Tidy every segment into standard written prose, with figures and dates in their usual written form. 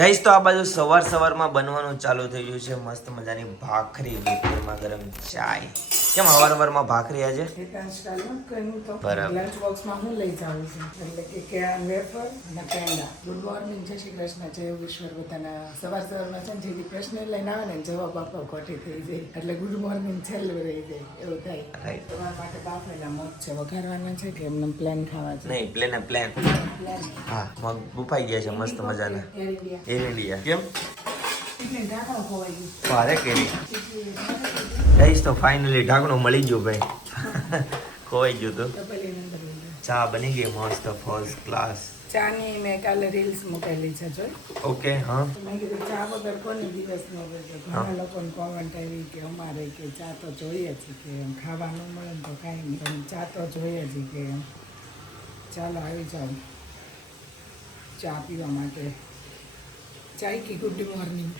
Guys તો આ બાજુ સવારમાં બનવાનું ચાલુ થઈ ગયું છે મસ્ત મજાની ભાખરી વિથ ગરમા ગરમ ચાય. કેમ સવારમાં ભાખરી આજે? બરાબર. લંચ બોક્સમાં હું લઈ જાઉં છું એટલે કે વેફર અને પેંડા. ગુડ મોર્નિંગ, જય શ્રી કૃષ્ણ, જય યોગેશ્વર. બધાના સવારમાં છે ને જે પ્રશ્ન લઈને આવે ને જવાબ આપવા ખોટી થઈ જાય એટલે ગુડ મોર્નિંગ છેલ્લું રહી જાય એવું થાય. તમારા માટે બાફેલા મગ છે, વઘારવાના છે કે એમને પ્લેન ખાવા છે? નહીં, પ્લેન. હા, મગ બુફાઈ ગયા છે મસ્ત મજાના. Air India. કેમ? ઢાંકણું ખોવાઈ ગયું. ભારે કેરી. ગાઈસ તો ફાઇનલી ઢાંકણું મળી ગયું ભાઈ. ખોવાઈ ગયું તો. ચા બની ગઈ મસ્ત ફર્સ્ટ ક્લાસ. ચાની મેં કાલે રીલ્સ મૂકેલી છે જોઈ. ઓકે. હા. મેં કીધું ચા વગર કોને દિવસ ન હોય. ઘણા લોકોને કોમેન્ટ આવી કે અમારે કે ચા તો જોઈએ છે કે ખાવાનું મળે ને તો કાંઈ નહીં, પણ ચા તો જોઈએ છે કે ચાલો આવી જાઓ ચા પીવા માટે. ચાય કી ગુડ મોર્નિંગ.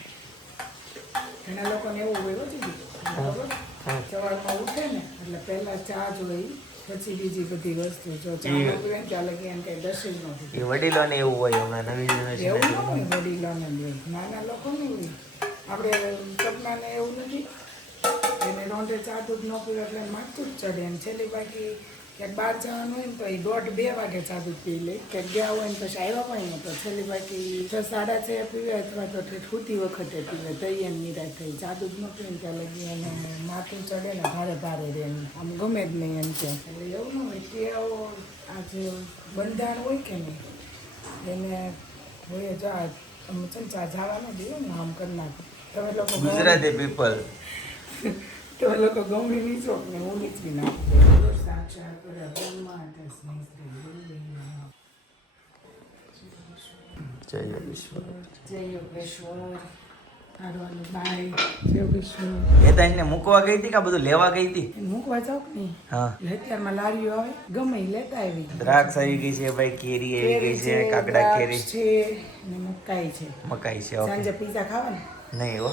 ઘણા લોકોને એવું હોય છે સવારમાં ઉઠે ને એટલે પહેલાં ચા જોઈ પછી બીજી બધી વસ્તુ. જો ચા ન પીવે ત્યાં લગી એમ કંઈ દર્શન ન એ વડીલોને એવું હોય હમણાં નવી એવું ન જનરેશન. હોય વડીલોને નાના લોકોને હોય. આપણે સપનાને એવું નથી એને રોંઢે ચા દૂધ ન પીવે એટલે માથું જ ચડે એમ. છેલ્લી બાકી ક્યાંક બહાર જવાનું હોય ને તો એ 1:30-2 વાગે ચા દૂધ પી લે. ક્યાંક ગયા હોય ને પછી આવ્યા પણ નહીં તો છેલ્લી બાકી 6-6:30 પીવે અથવા તો ઠૂતી વખતે પીવે તઈ એમ નિરાશ થઈ. ચા દૂધ ન પીવે ને ત્યાં લગી એને માથું ચડે ને ભારે રહે એમ આમ ગમે જ નહીં એમ કે. એટલે એવું ન હોય કે આ જે બંધાણ હોય કે નહીં એને હોય જો આ તમે છે ને ચા જવા ન દો ને આમ કરી નાખો. તમે લોકો ગુજરાતી પીપલ. તમે લોકો ગમડી નીચો ને હું નીચવી નાખું. જય યોગેશ્વર. જય યોગેશ્વર. હારવાનું બાય. જય યોગેશ્વર. એ તો એને મૂકવા ગઈ હતી કે આ બધું લેવા ગઈ હતી? મૂકવા જાવ કે નહીં? હા. અત્યારમાં લારીઓ આવે ગમે એ લેતા આવી. દ્રાક્ષ આવી ગઈ છે ભાઈ, કેરી આવી ગઈ છે, કાકડા કેરી છે ને મકાઈ છે. મકાઈ છે. ઓકે. સાંજે પીઝા ખાવા ને? નહીં હો,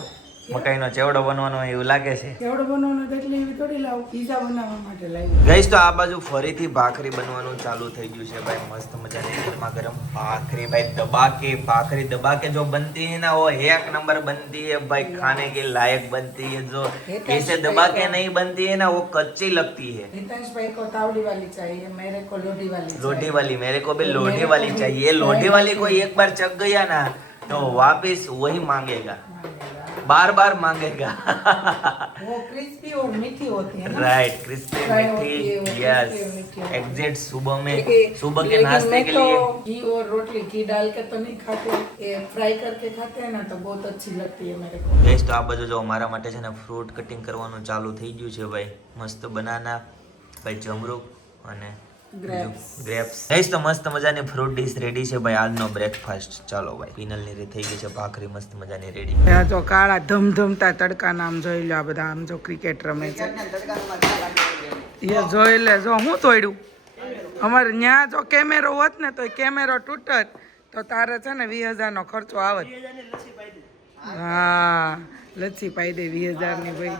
મકાઈનો ચેવડો બનવાનો હોય એવું લાગે છે. કેવડો બનાવવાનો તો એટલે એવી થોડી લાવું, પીઝા બનાવવા માટે લાવી. ગઈશ તો આ બાજુ ફરીથી ભાખરી બનવાનું ચાલુ થઈ ગયું છે ભાઈ. મસ્ત મજાની ગરમા ગરમ ભાખરી ભાઈ. भाखरी दबा के जो बनती है ना वो एक नंबर बनती है भाई, खाने के लायक बनती है. जो ऐसे दबा के नहीं बनती है ना वो कच्ची लगती है. हितेश भाई को तावड़ी वाली चाहिए, मेरे को लोडी वाली. लोडी वाली, मेरे को भी लोडी वाली चाहिए. लोडी वाली को एक बार चख गया ना तो वापिस वही मांगेगा, बार मांगेगा. वो क्रिस्पी और मीठी होती है ना? राइट, क्रिस्पी मीठी. यस, एग्जैक्ट सुबह के नाश्ते के लिए. घी और रोटली, घी डाल के तो नहीं खाते, ये फ्राई करके खाते हैं ना तो बहुत अच्छी लगती है मेरे को. ગેસ તો આ બાજુ જો મારા માટે છે ને ફ્રૂટ કટિંગ કરવાનું ચાલુ થઈ ગયું છે ભાઈ. મસ્ત બનાના ભાઈ, જમરૂક અને ગ્રેપ્સ. ગેસ તો મસ્ત મજાની ફ્રૂટ ડીશ રેડી છે ભાઈ. આજનો બ્રેકફાસ્ટ. ચાલો ભાઈ, પિનલની રે થઈ ગઈ છે ભાખરી મસ્ત મજાની રેડી. આ જો કાળા ધમધમતા તડકા નામ જોઈ લો. આ બધા આમ જો ક્રિકેટ રમે છે એ જોઈ લે. જો હું તોડ્યું અમારે ત્યાં જો કેમેરો હોત ને તો કેમેરો તૂટત તો તારે છે ને 20,000 નો ખર્ચો આવત. હા, લચ્છી પાઈ દે 20,000 ની ભાઈ.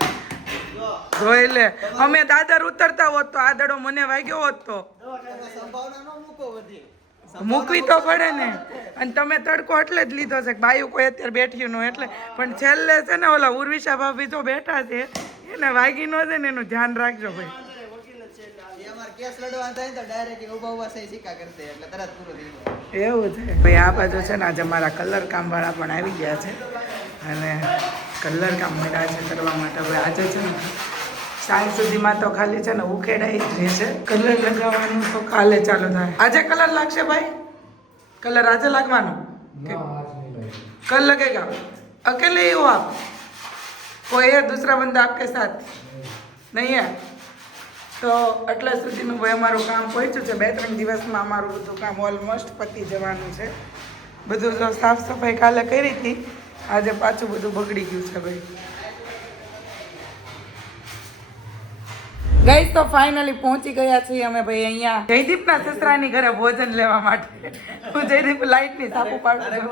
જોઈ લે, અમે દાદર ઉતરતા હોત તો આદડો મને વાગ્યો હોત તો મૂકવી તો પડે ને. અને તમે તડકો એટલે જ લીધો છે કે બાયું કોઈ અત્યારે બેઠ્યું નું એટલે. પણ છેલ્લે છે ને ઓલા ઉર્વિશા ભાભી જો બેઠા છે એને વાગી ન જાય ને એનું ધ્યાન રાખજો ભાઈ. એવું છે ભાઈ. આ બાજુ છે ને આજે મારા કલર કામ વાળા પણ આવી ગયા છે અને કલર કામ મળ્યા છે કરવા માટે. હવે આજે છે ને સાંજ સુધીમાં તો ખાલી છે ને ઉખેડાઈ જ રહેશે. કલર લગાવવાનું તો કાલે ચાલુ થાય. આજે કલર લાગશે ભાઈ? કલર આજે લાગવાનો? કલ लगेगा? अकेले ही हो आप? कोई है दूसरा बंदा आपके साथ नहीं है? તો એટલા સુધીનું ભાઈ અમારું કામ પહોંચ્યું છે. 2-3 દિવસમાં અમારું બધું કામ ઓલમોસ્ટ પતી જવાનું છે. બધું જો સાફ સફાઈ કાલે કરી હતી, આજે પાછું બધું બગડી ગયું છે ભાઈ. ગાઈસ તો ફાઇનલી પહોંચી ગયા છીએ અમે ભાઈ અહીંયા જયદીપના સસરાની ઘરે ભોજન લેવા માટે. હું જયદીપ લાઈટની સાપુ પાડું છું.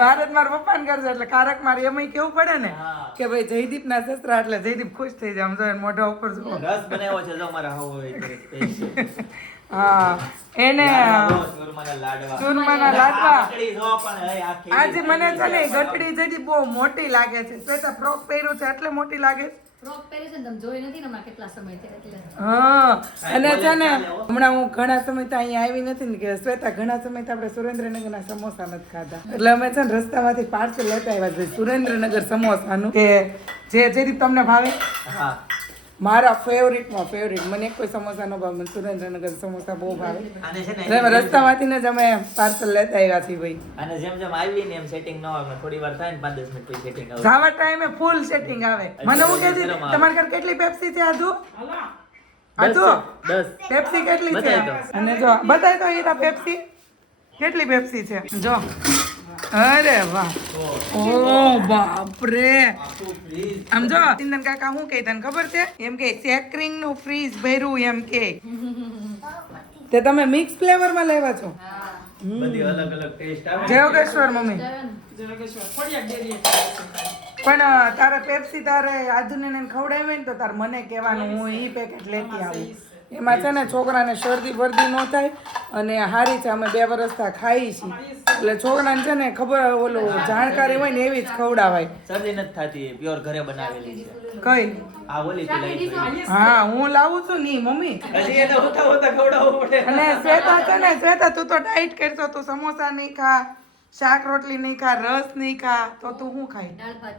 મારે જ મારા પપ્પાને કરશે એટલે કારક મારે એમ કેવું પડે ને કે ભાઈ જયદીપના સસરા એટલે જયદીપ ખુશ થઈ જાય. આમ જો મોઢા ઉપર જો રસ બનાવ્યો છે જો મારા હાવ હોય. હા એને ચૂરમાના લાડવા. ચૂરમાના લાડવા. આકડી જો પણ હે આખી. આજે મને છે ને ગટડી જેથી બહુ મોટી લાગે છે. શ્વેતા ફ્રોક પહેર્યું છે એટલે મોટી લાગે છે. ફ્રોક પહેરી છે ને તમે જોઈ નથી ને હમણાં કેટલા સમયથી એટલે હા અને છે ને હમણાં હું ઘણા સમયથી અહીંયા આવી નથી ને કે શ્વેતા ઘણા સમયથી આપણે સુરેન્દ્રનગરના સમોસા નથી ખાધા એટલે અમે છે ને રસ્તામાંથી પાર્સલ લેતા આવ્યા છે સુરેન્દ્રનગર સમોસાનું કે જે તમને ભાવે હા. મારા ફેવરિટમાં ફેવરિટ મને એક કોઈ સમોસા ન ભાવે મને સુરેન્દ્રનગર સમોસા બહુ ભાવે અને છે ને એટલે અમે રસ્તામાંથી જ અમે પાર્સલ લેતા આવ્યા છીએ ભાઈ અને જેમ જેમ આવી ને એમ સેટિંગ ન આવે થોડી વાર થાય ને 5-10 મિનિટ પછી સેટિંગ આવે. જાવા ટાઈમે ફૂલ સેટિંગ આવે મને હું કે તમારા ઘર કેટલી પેપ્સી છે આદુ આદુ 10 પેપ્સી કેટલી છે બતાવી દો. અને જો બતાવી તો હીરા પેપ્સી કેટલી પેપ્સી છે જો અરે વાહ ઓ બાપ રે આમ જો ચિંતન કાકા શું કહે તને ખબર છે એમ કે સેક્રિંગ નું ફ્રીજ ભર્યું એમ કે તે તમે મિક્સ ફ્લેવર માં લેવા છો બધી અલગ અલગ ટેસ્ટ આવે. જયોગેશ્વર મમ્મી પણ તારે પેપ્સી તારે આધુને ખવડાવી હોય ને તો તારે મને કહેવાનું હું ઈ પેકેટ લેતી આવું એમાં છે ને છોકરાને શરદી બરદી ન થાય અને હારી છે અમે 2 વર્ષથી ખાઈ છીએ એટલે છોકરાને છે ને ખબર ઓલું જાણકારી હોય ને એવી જ ખવડાવાય શરદી નથી થતી પ્યોર ઘરે બનાવેલી છે. કઈ આ ઓલી થી લઈ જોઈ. હા હું લાવું છું ની મમ્મી હજી એને હોતા હોતા ખવડાવવું પડે. અને શ્વેતા છે ને શ્વેતા તું તો ડાઈટ કરશો તું સમોસા નહીં ખા શાક રોટલી નહીં ખા રસ નહીં ખા તો તું શું ખાઈ દાળ ભાત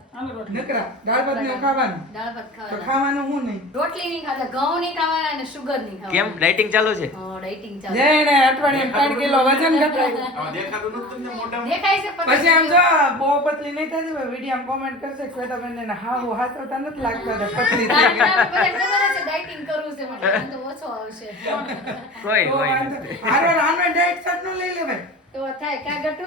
નકરા દાળ ભાત ને ખાવાનું દાળ ભાત તો ખાવાના ખાવાનું હું નહીં રોટલી નહીં ખાતા ઘઉં નહીં ખાવાના અને સુગર નહીં ખાવાના કેમ ડાયટિંગ ચાલુ છે? ડાયટિંગ ચાલે જઈને અઠવાડિયે 3 કિલો વજન ઘટાડ્યું દેખાય છે પછી આમ જો બહુ પતલી નહીં થતી હોય વિડીયો કોમેન્ટ કરશે શ્વેતાબેન ને હા હું હાથવતા નથી લાગતા તો પતલી થઈ ગઈ ડાયટિંગ કરવું છે મને તો ઓછો આવશે કોઈ તો કોઈ વાંધો નથી. નહીં. હારો આનો ડાયટ ચાર્ટ નો લઈ લેવાય તો થાય કા ગટુ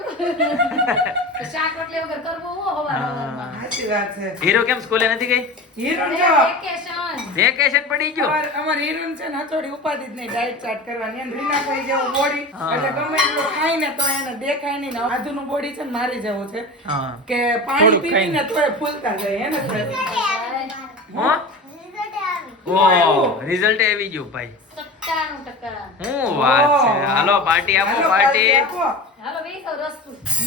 શાક રોટલી વગર કરવું હો હવારમાં સાચી વાત છે હીરો કેમ સ્કૂલે નથી ગઈ? હીરું જો વેકેશન વેકેશન પડી ગયું. અમાર હીરું છે ને હથોડી ઉપાધિ જ નહીં ડાયટ ચાર્ટ કરવાની અને રીના ભાઈ જેવો બોડી હા. એટલે ગમે એટલું ખાય ને તો એને દેખાય નહીં ને આધુનું બોડી છે ને મારી જેવું છે હા. કે પાણી થોડુંક પીવી ને તોય ફૂલતા જાય એને હો? ઓહ, રિઝલ્ટ આવી ગયું ભાઈ. 97%. શું વાત છે? હાલો પાર્ટી આપો પાર્ટી. આપો. હાલો બેસો રસ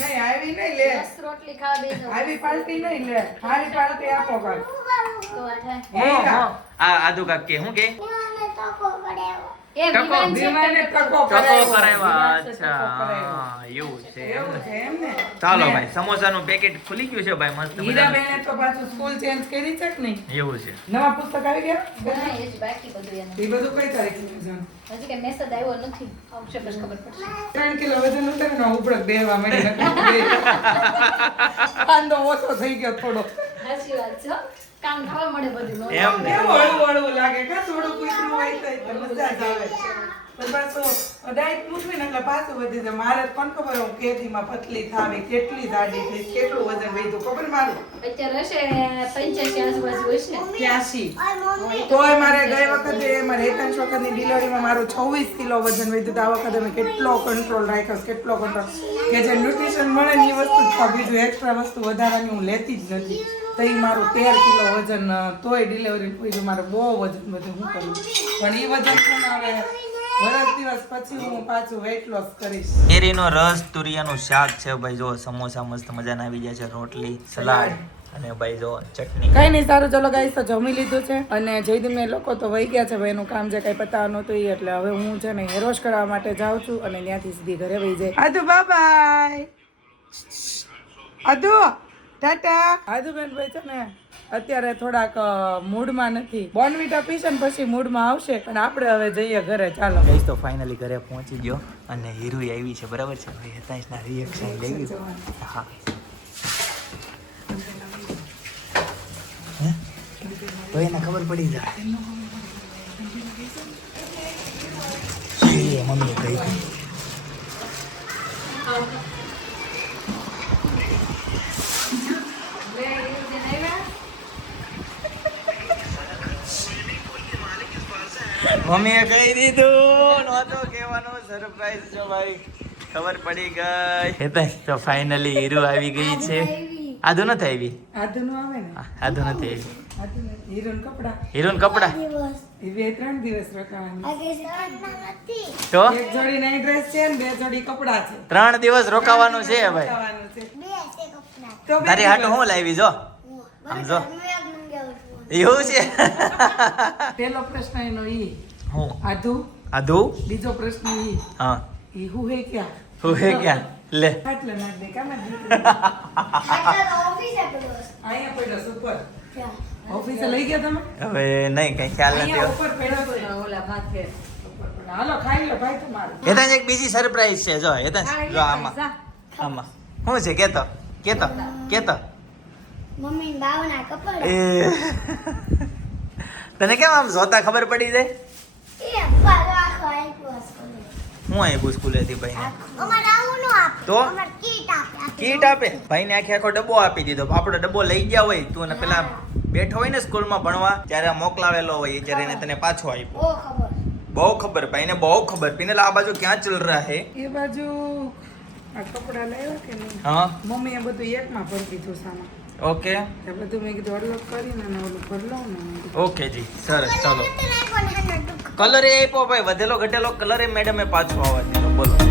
નહીં આવી નહીં લે રસ રોટલી ખાવા બેસો આવી પાર્ટી નહીં લે સારી પાર્ટી આપો કાલ તો થાય હો, હો. આ આદુ કાક કે શું કે? એ ટકો. વિવાન છે વિમાને ટકો ટકો કરાવ્યો. કરાવ્યા. વિમાને અચ્છા ટકો કરાવ્યો. હા, એવું છે એમ એવું ને. છે એમ ને ચાલો ને ભાઈ સમોસાનું પેકેટ ખુલી ગયું છે ભાઈ મસ્ત મજાનું. હીરાબેને તો પાછું સ્કૂલ ચેન્જ કરી છે કે નહીં એવું છે. નવા પુસ્તક આવી ગયા ના, એ જ બાકી બધું એનું. એ બધું કઈ તારીખે છે હજી કઈ મેસેજ આવ્યો નથી આવશે પછી ખબર પડશે 3 કિલો વજન ઉતરે ને ઉપડક બેવા મળી કાંદો ઓછો થઈ ગયો થોડો સાચી વાત છે હો. કામ થવા મળે બધું નો એમ ને. કેવું હળવું હળવું લાગે કે થોડું કૂતરું હોય તો મજા જ આવે પણ પાછું ડાયટ મૂકવી ને એટલે પાછું વધી જાય મારે તો કોણ ખબર હું કેદીમાં પતલી થાવી કેટલી જાડી થઈ કેટલું વજન વધ્યું ખબર મારું અત્યારે હશે 85 આજુબાજુ હશે 83 તોય મારે ગઈ વખતે મારે 21 વખતની ડિલિવરીમાં મારું 26 કિલો વજન વધ્યું તો આ વખતે મેં કેટલો કંટ્રોલ રાખ્યો છે, કેટલો કંટ્રોલ કે જે ન્યુટ્રિશન મળે ને એ વસ્તુ જ ખાવ બીજું એક્સ્ટ્રા વસ્તુ વધારાની હું લેતી જ નથી તો ઈ મારું 13 કિલો વજન તોય ડિલિવરી પૂરી મારે બહુ વજન વધ્યું હું કરું પણ એ વજન છે ને હવે વરસ દિવસ પછી હું પાછું વેઇટ લોસ કરીશ કેરીનો રસ તુરિયાનું શાક છે ભાઈ જો સમોસા મસ્ત મજાના આવી ગયા છે રોટલી સલાડ અને ભાઈ જો ચટણી. કઈ નહીં સારું ચલો ગાઈસ તો જમી લીધું છે અને જયદીપ લોકો તો વહી ગયા છે ભાઈ એનું કામ જે કઈ પતાવવાનું હતું એ એટલે હવે હું છે ને હેર વોશ કરવા માટે જાઉં છું અને ત્યાંથી સીધી ઘરે વહી જાય આદુ બાય આદુ ટાટા આદુ બેન ભાઈ છે ને અત્યારે થોડાક મૂડમાં નથી બોર્નવિટા પીશે ને પછી મૂડમાં આવશે અને આપણે હવે જઈએ ઘરે ચાલો ગઈશ તો ફાઇનલી ઘરે પહોંચી ગયો અને હીરુ આવી છે બરાબર છે ભાઈ હેતાંશના રિએક્શન લેવી હા હે? તો એને ખબર પડી જાય એ મમ્મી કહી હતી. મમ્મીએ કહી દીધું નહોતો કહેવાનો સરપ્રાઈઝ છો ભાઈ ખબર પડી ગઈ હેતાંશ તો ફાઇનલી હીરુ આવી ગઈ છે આધુ નથી આવી આધુનું આવે ને આધુ નથી આવી આધુનું હીરોન કપડા હીરોન કપડા એ 2-3 દિવસ રોકાવાની તો એક જોડી નઈ ડ્રેસ છે ને 2 જોડી કપડા છે 3 દિવસ રોકાવાનું છે ભાઈ રોકાવાનું છે તો બે તારી હાટુ હું લાવી જો સમજો એવું છે પહેલો પ્રશ્ન એનો ઈ હું આધુ આધુ બીજો પ્રશ્ન ઈ હા ઈ હું હે ક્યાં હું હે ક્યાં લે એટલે નાખ દે કામ અહીંયા પડ્યો ઉપર ઓફિસે લઈ ગયા તમે હવે નહીં કઈ ખ્યાલ નથી અહીંયા ઉપર પડ્યો તો ઓલા માથે ઉપર પડ્યો. હાલો ખાઈ લો ભાઈ તમારું હેતાંશ એક બીજી સરપ્રાઈઝ છે જો હેતાંશ જો આમાં આમાં શું છે કેતો કેતો કેતો મમ્મી બાવના કપડા એ તને કેમ આમ જોતા ખબર પડી જાય એ પાલો આખો આપ્યો સ્કૂલે હું આપ્યું સ્કૂલેથી ભાઈને અમાર આવું નો આપે તો? અમાર કીટ આપે કીટ આપે ભાઈને આખે આખો ડબ્બો આપી દીધો આપણો ડબ્બો લઈ ગયા હોય તું અને પેલા બેઠો હોય ને સ્કૂલમાં ભણવા ત્યારે મોકલાવેલો હોય એ જ્યારે એને તને પાછો આપ્યો ઓ ખબર બહુ ખબર ભાઈને બહુ ખબર પીને આ બાજુ ક્યાં ચલ રહા હે એ બાજુ આ કપડા લાવ્યા કે નહીં હા મમ્મીએ બધું એકમાં ભરી દીધું સામાન ઓકે એ બધું મેં કીધું અલગ કરીને અને ઓલું ભરી લઉં ને ઓકે જી સરસ ચાલો કલર એ આપ્યો ભાઈ વધેલો ઘટેલો કલર એ મેડમે પાછો આવવા દીધો બોલો